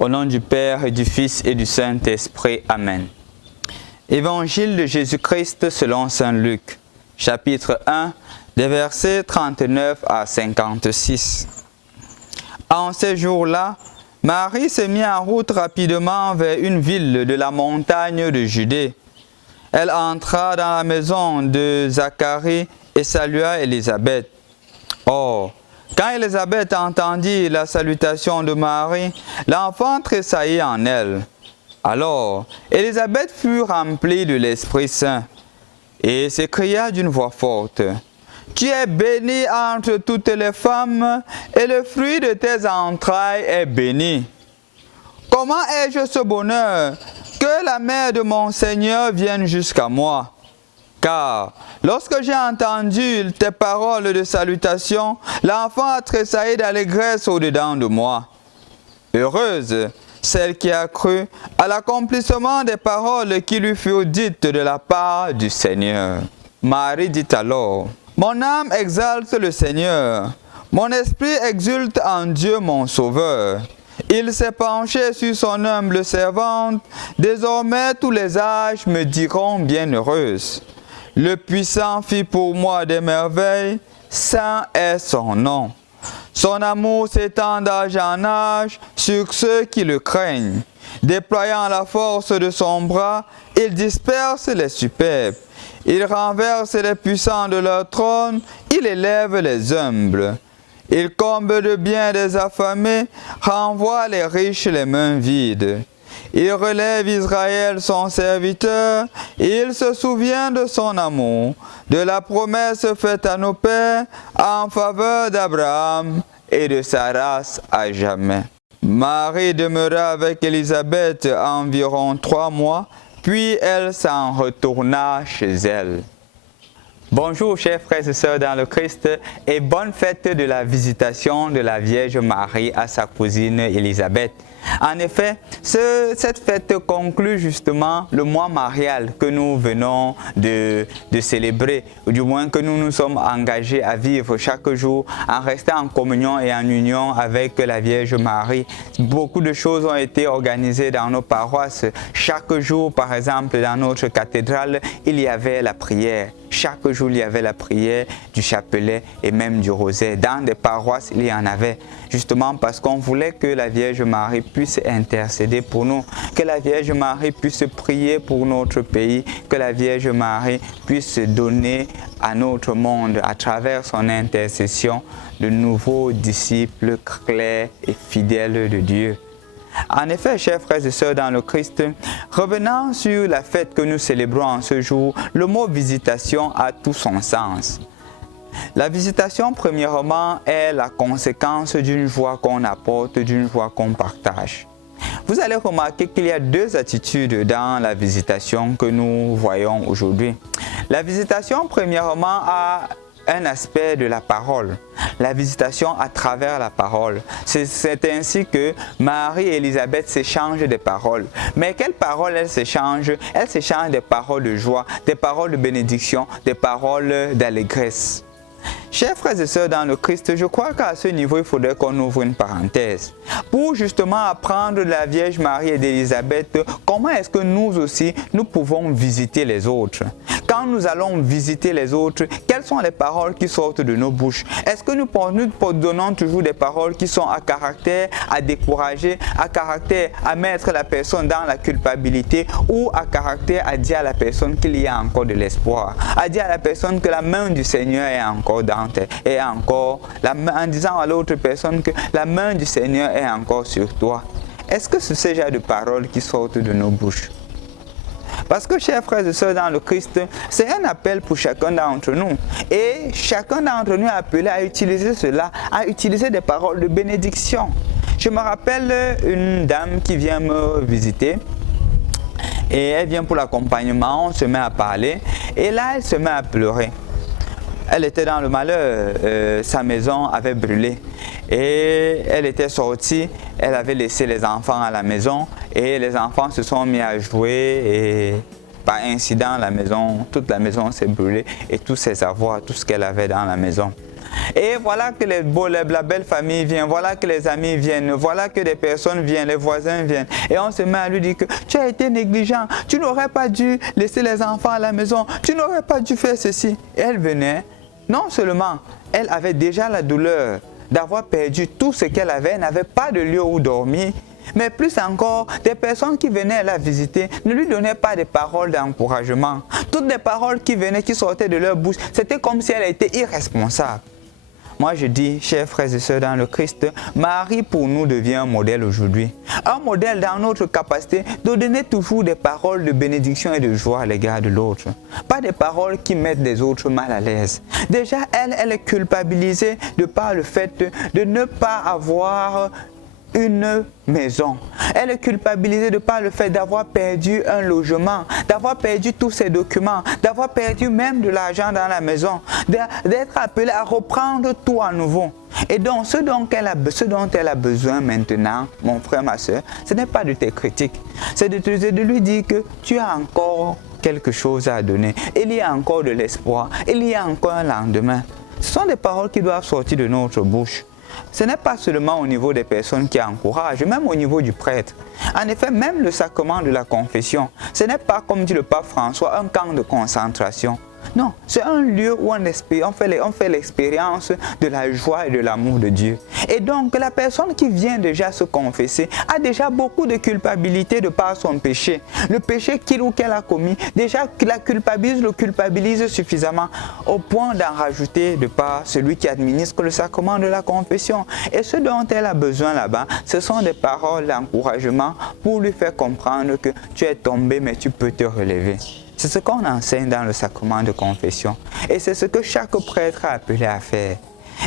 Au nom du Père et du Fils et du Saint-Esprit. Amen. Évangile de Jésus-Christ selon Saint Luc, chapitre 1, des versets 39 à 56. En ces jours-là, Marie se mit en route rapidement vers une ville de la montagne de Judée. Elle entra dans la maison de Zacharie et salua Élisabeth. Or, quand Élisabeth entendit la salutation de Marie, l'enfant tressaillit en elle. Alors, Élisabeth fut remplie de l'Esprit Saint et s'écria d'une voix forte, « Tu es bénie entre toutes les femmes, et le fruit de tes entrailles est béni. Comment ai-je ce bonheur que la mère de mon Seigneur vienne jusqu'à moi? Car lorsque j'ai entendu tes paroles de salutation, l'enfant a tressailli d'allégresse au-dedans de moi. Heureuse celle qui a cru à l'accomplissement des paroles qui lui furent dites de la part du Seigneur. » Marie dit alors, « Mon âme exalte le Seigneur, mon esprit exulte en Dieu mon Sauveur. Il s'est penché sur son humble servante, désormais tous les âges me diront bienheureuse. Le Puissant fit pour moi des merveilles, saint est son nom. Son amour s'étend d'âge en âge sur ceux qui le craignent. Déployant la force de son bras, il disperse les superbes. Il renverse les puissants de leur trône, il élève les humbles. Il comble de bien des affamés, renvoie les riches les mains vides. Il relève Israël son serviteur, et il se souvient de son amour, de la promesse faite à nos pères en faveur d'Abraham et de sa race à jamais. » Marie demeura avec Élisabeth environ 3 mois, puis elle s'en retourna chez elle. Bonjour chers frères et sœurs dans le Christ et bonne fête de la visitation de la Vierge Marie à sa cousine Élisabeth. En effet, cette fête conclut justement le mois marial que nous venons de célébrer, ou du moins que nous nous sommes engagés à vivre chaque jour en restant en communion et en union avec la Vierge Marie. Beaucoup de choses ont été organisées dans nos paroisses. Chaque jour, par exemple, dans notre cathédrale, il y avait la prière. Chaque jour, il y avait la prière du chapelet et même du rosaire. Dans des paroisses, il y en avait. Justement parce qu'on voulait que la Vierge Marie puisse intercéder pour nous, que la Vierge Marie puisse prier pour notre pays, que la Vierge Marie puisse donner à notre monde, à travers son intercession, de nouveaux disciples clairs et fidèles de Dieu. En effet, chers frères et sœurs dans le Christ, revenant sur la fête que nous célébrons en ce jour, le mot visitation a tout son sens. La visitation, premièrement, est la conséquence d'une joie qu'on apporte, d'une joie qu'on partage. Vous allez remarquer qu'il y a 2 attitudes dans la visitation que nous voyons aujourd'hui. La visitation, premièrement, a un aspect de la parole, la visitation à travers la parole. C'est ainsi que Marie et Élisabeth s'échangent des paroles. Mais quelles paroles elles s'échangent? Elles s'échangent des paroles de joie, des paroles de bénédiction, des paroles d'allégresse. Chers frères et sœurs dans le Christ, je crois qu'à ce niveau, il faudrait qu'on ouvre une parenthèse pour justement apprendre de la Vierge Marie et d'Élisabeth comment est-ce que nous aussi, nous pouvons visiter les autres. Quand nous allons visiter les autres, quelles sont les paroles qui sortent de nos bouches? Est-ce que nous donnons toujours des paroles qui sont à caractère à décourager, à caractère à mettre la personne dans la culpabilité ou à caractère à dire à la personne qu'il y a encore de l'espoir, à dire à la personne que la main du Seigneur est encore en disant à l'autre personne que la main du Seigneur est encore sur toi? Est-ce que c'est ce genre de paroles qui sortent de nos bouches? Parce que, chers frères et sœurs dans le Christ, c'est un appel pour chacun d'entre nous. Et chacun d'entre nous est appelé à utiliser cela, à utiliser des paroles de bénédiction. Je me rappelle une dame qui vient me visiter. Et elle vient pour l'accompagnement, on se met à parler. Et là, elle se met à pleurer. Elle était dans le malheur, sa maison avait brûlé et elle était sortie, elle avait laissé les enfants à la maison et les enfants se sont mis à jouer et par incident toute la maison s'est brûlée et tous ses avoirs, tout ce qu'elle avait dans la maison. Et voilà que la belle famille vient, voilà que les amis viennent, voilà que des personnes viennent, les voisins viennent. Et on se met à lui dire que tu as été négligent, tu n'aurais pas dû laisser les enfants à la maison, tu n'aurais pas dû faire ceci. Et elle venait, non seulement elle avait déjà la douleur d'avoir perdu tout ce qu'elle avait, elle n'avait pas de lieu où dormir, mais plus encore, des personnes qui venaient la visiter ne lui donnaient pas de paroles d'encouragement. Toutes les paroles qui venaient, qui sortaient de leur bouche, c'était comme si elle était irresponsable. Moi je dis, chers frères et sœurs dans le Christ, Marie pour nous devient un modèle aujourd'hui. Un modèle dans notre capacité de donner toujours des paroles de bénédiction et de joie à l'égard de l'autre. Pas des paroles qui mettent les autres mal à l'aise. Déjà, elle est culpabilisée de par le fait de ne pas avoir une maison. Elle est culpabilisée de par le fait d'avoir perdu un logement, d'avoir perdu tous ses documents, d'avoir perdu même de l'argent dans la maison, d'être appelée à reprendre tout à nouveau. Et donc, ce dont elle a besoin maintenant, mon frère, ma soeur, ce n'est pas de tes critiques, c'est de lui dire que tu as encore quelque chose à donner. Il y a encore de l'espoir, il y a encore un lendemain. Ce sont des paroles qui doivent sortir de notre bouche. Ce n'est pas seulement au niveau des personnes qui encouragent, même au niveau du prêtre. En effet, même le sacrement de la confession, ce n'est pas, comme dit le pape François, un camp de concentration. Non, c'est un lieu où on fait l'expérience de la joie et de l'amour de Dieu. Et donc, la personne qui vient déjà se confesser a déjà beaucoup de culpabilité de par son péché. Le péché qu'il ou qu'elle a commis, déjà la le culpabilise suffisamment au point d'en rajouter de par celui qui administre le sacrement de la confession. Et ce dont elle a besoin là-bas, ce sont des paroles d'encouragement pour lui faire comprendre que tu es tombé mais tu peux te relever. C'est ce qu'on enseigne dans le sacrement de confession. Et c'est ce que chaque prêtre a appelé à faire.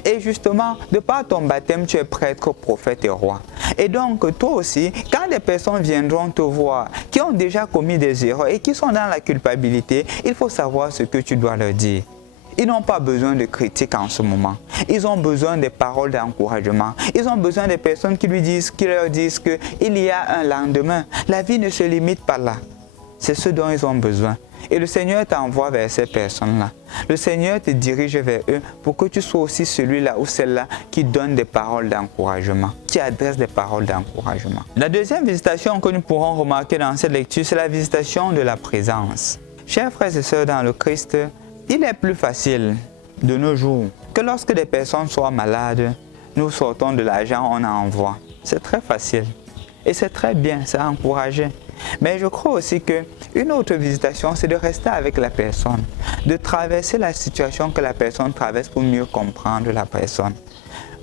Et justement, de par ton baptême, tu es prêtre, prophète et roi. Et donc, toi aussi, quand les personnes viendront te voir, qui ont déjà commis des erreurs et qui sont dans la culpabilité, il faut savoir ce que tu dois leur dire. Ils n'ont pas besoin de critiques en ce moment. Ils ont besoin des paroles d'encouragement. Ils ont besoin des personnes qui leur disent qu'il y a un lendemain. La vie ne se limite pas là. C'est ce dont ils ont besoin. Et le Seigneur t'envoie vers ces personnes-là. Le Seigneur te dirige vers eux pour que tu sois aussi celui-là ou celle-là qui donne des paroles d'encouragement, qui adresse des paroles d'encouragement. La deuxième visitation que nous pourrons remarquer dans cette lecture, c'est la visitation de la présence. Chers frères et sœurs dans le Christ, il est plus facile de nos jours que lorsque des personnes soient malades, nous sortons de l'argent, on envoie. C'est très facile. Et c'est très bien, c'est encouragé. Mais je crois aussi qu'une autre visitation, c'est de rester avec la personne, de traverser la situation que la personne traverse pour mieux comprendre la personne.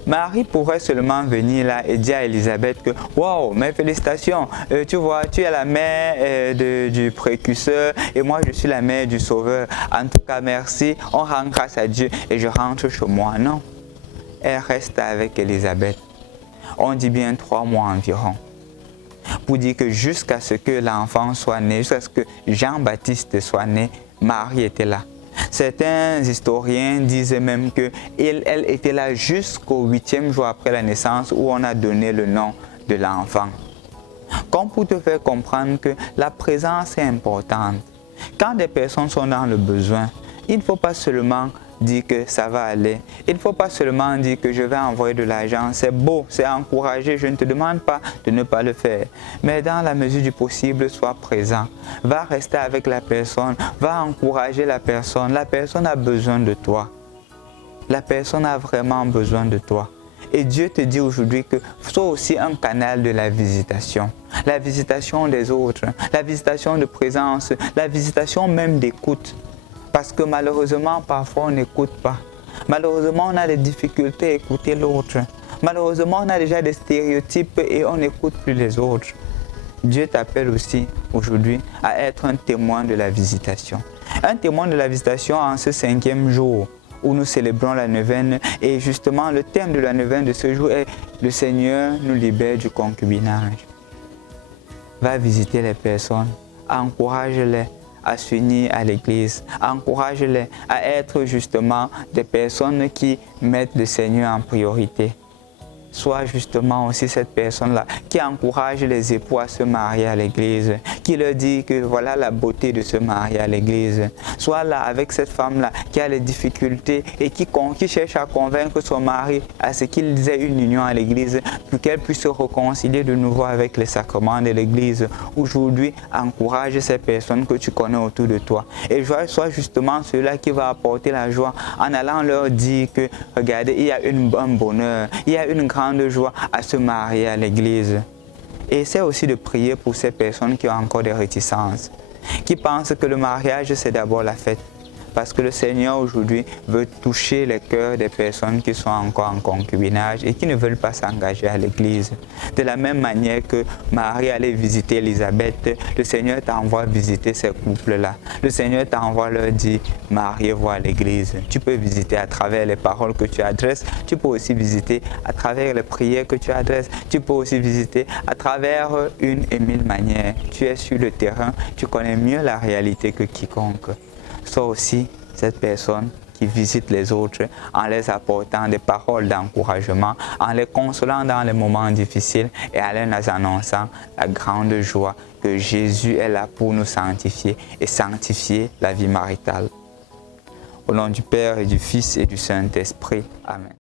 Marie pourrait seulement venir là et dire à Élisabeth que « Wow, mes félicitations, tu vois, tu es la mère du précurseur et moi je suis la mère du sauveur. En tout cas, merci, on rend grâce à Dieu et je rentre chez moi. » Non, elle reste avec Élisabeth. On dit bien 3 mois environ. Pour dire que jusqu'à ce que l'enfant soit né, jusqu'à ce que Jean-Baptiste soit né, Marie était là. Certains historiens disaient même qu'elle était là jusqu'au 8e jour après la naissance où on a donné le nom de l'enfant. Comme pour te faire comprendre que la présence est importante. Quand des personnes sont dans le besoin, il ne faut pas seulement dire que ça va aller. Il ne faut pas seulement dire que je vais envoyer de l'argent. C'est beau, c'est encouragé. Je ne te demande pas de ne pas le faire. Mais dans la mesure du possible, sois présent. Va rester avec la personne. Va encourager la personne. La personne a besoin de toi. La personne a vraiment besoin de toi. Et Dieu te dit aujourd'hui que sois aussi un canal de la visitation des autres, la visitation de présence, la visitation même d'écoute. Parce que malheureusement, parfois, on n'écoute pas. Malheureusement, on a des difficultés à écouter l'autre. Malheureusement, on a déjà des stéréotypes et on n'écoute plus les autres. Dieu t'appelle aussi aujourd'hui à être un témoin de la visitation. Un témoin de la visitation en ce 5e jour où nous célébrons la neuvaine. Et justement, le thème de la neuvaine de ce jour est « Le Seigneur nous libère du concubinage ». Va visiter les personnes, encourage-les à s'unir à l'Église, encourage-les à être justement des personnes qui mettent le Seigneur en priorité. Sois justement aussi cette personne-là qui encourage les époux à se marier à l'Église, qui leur dit que voilà la beauté de se marier à l'église. Sois là avec cette femme-là qui a les difficultés et qui cherche à convaincre son mari à ce qu'il ait une union à l'église pour qu'elle puisse se réconcilier de nouveau avec les sacrements de l'église. Aujourd'hui, encourage ces personnes que tu connais autour de toi. Et sois justement celui-là qui va apporter la joie en allant leur dire que, regardez, il y a un bonheur, il y a une grande joie à se marier à l'église. Et essaie aussi de prier pour ces personnes qui ont encore des réticences, qui pensent que le mariage c'est d'abord la fête. Parce que le Seigneur aujourd'hui veut toucher les cœurs des personnes qui sont encore en concubinage et qui ne veulent pas s'engager à l'église. De la même manière que Marie allait visiter Élisabeth, le Seigneur t'envoie visiter ces couples-là. Le Seigneur t'envoie leur dire, mariez-vous à l'église. Tu peux visiter à travers les paroles que tu adresses, tu peux aussi visiter à travers les prières que tu adresses, tu peux aussi visiter à travers une et mille manières. Tu es sur le terrain, tu connais mieux la réalité que quiconque. Sois aussi cette personne qui visite les autres en les apportant des paroles d'encouragement, en les consolant dans les moments difficiles et en leur annonçant la grande joie que Jésus est là pour nous sanctifier et sanctifier la vie maritale. Au nom du Père et du Fils et du Saint-Esprit. Amen.